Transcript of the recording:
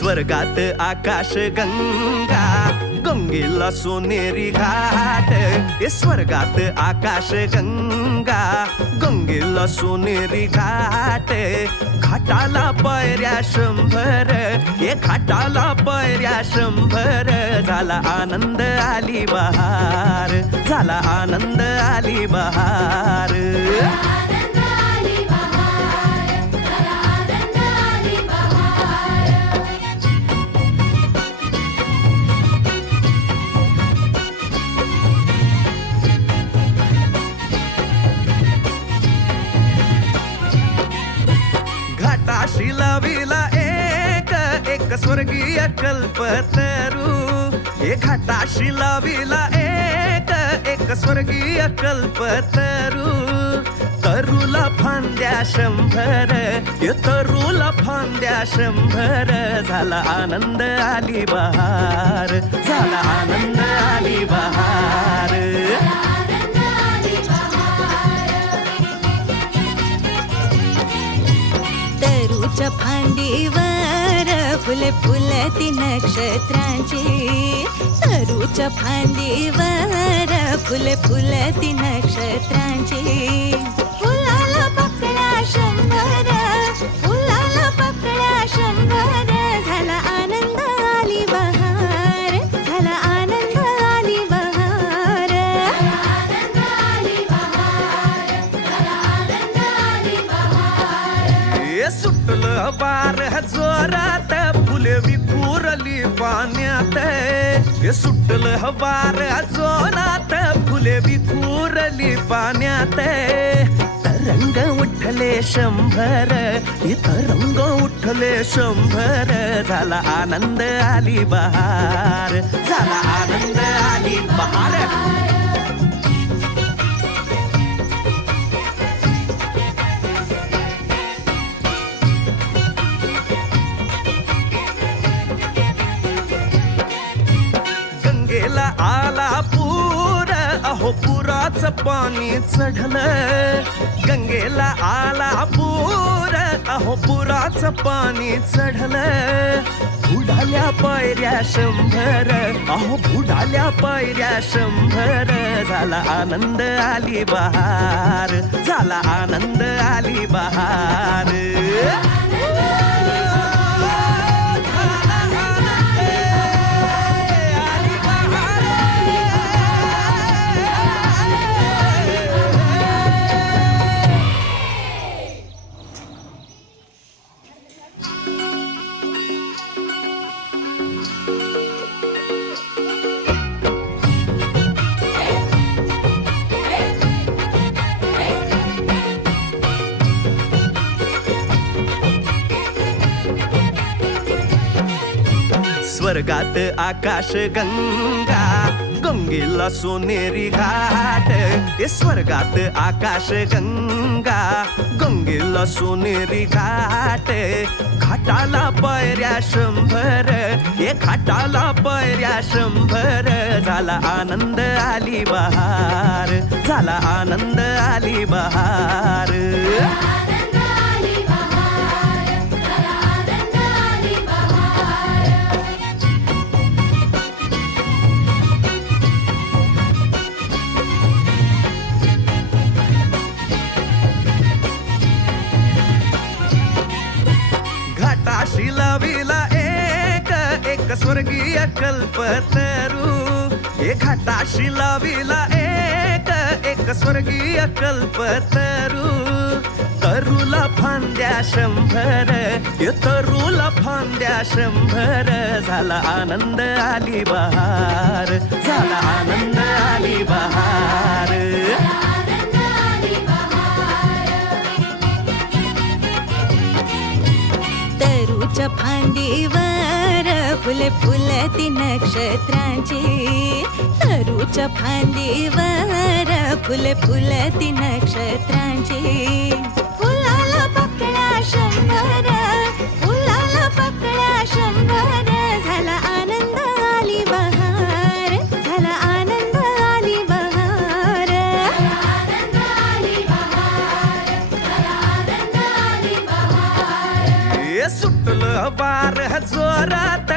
स्वर्गात आकाश गंगा, गंगेला सोनेरी घाट. स्वर्गात आकाश गंगा, गंगेला सोनेरी घाट. घाटाला पायऱ्या 100, घाटाला पायऱ्या 100. झाला आनंद आली बहार, झाला आनंद आली बहार. घाटाशी लाविला एक स्वर्गीय कल्पतरू. घाटाशी लाविला एक स्वर्गीय कल्पतरू. तरुला फांद्या 100, तरुला फांद्या 100. झाला आनंद आली बहार, झाला आनंद आली बहार. तरूच्या फांदीवर फुले फुलती नक्षत्रांची. तरूच्या फांदीवर फुले फुलती नक्षत्रांची. फुलाला पकड्या 100, फुलाला पकड्या 100. झाला आनंद आली बहार, झाला आनंद आली बहार. सुटलं बार जोरात, फुले विखुरली पाण्यात. सुटलं बार जोरात, फुले विखुरली पाण्यात. तरंग उठले 100, तरंग उठले 100. झाला आनंद आली बहार, झाला आनंद आली बहार. गंगेला आला पूर, अहो पुराचं पाणी चढलं. गंगेला आला पूर, अहो पुराचं पाणी चढलं. बुडाल्या पायऱ्या 100, अहो बुडाल्या पायऱ्या 100. झाला आनंद आली बहार, झाला आनंद आली बहार. स्वर्गात आकाश गंगा, गंगेला सोनेरी घाट. स्वर्गात आकाश गंगा, गंगेला सोनेरी घाट. घाटाला पायऱ्या 100, घाटाला पायऱ्या 100. झाला आनंद आली बहार, झाला आनंद आली बहार. घाटाशी लाविला एक स्वर्गीय कल्पतरू. घाटाशी लाविला एक स्वर्गीय कल्पतरू. तरुला फांद्या 100, तरुला फांद्या 100. झाला आनंद आली बहार, झाला आनंद आली बहार. तरूच्या फांदीवर फुले फुलती नक्षत्रांची. तरूच्या फांदीवर फुले फुलती नक्षत्रांची. फुलाला पकड्या 100, फुलाला पकड्या 100. झाला आनंद आली बहार, झाला आनंद आली बहार. सुटलं वार जोरात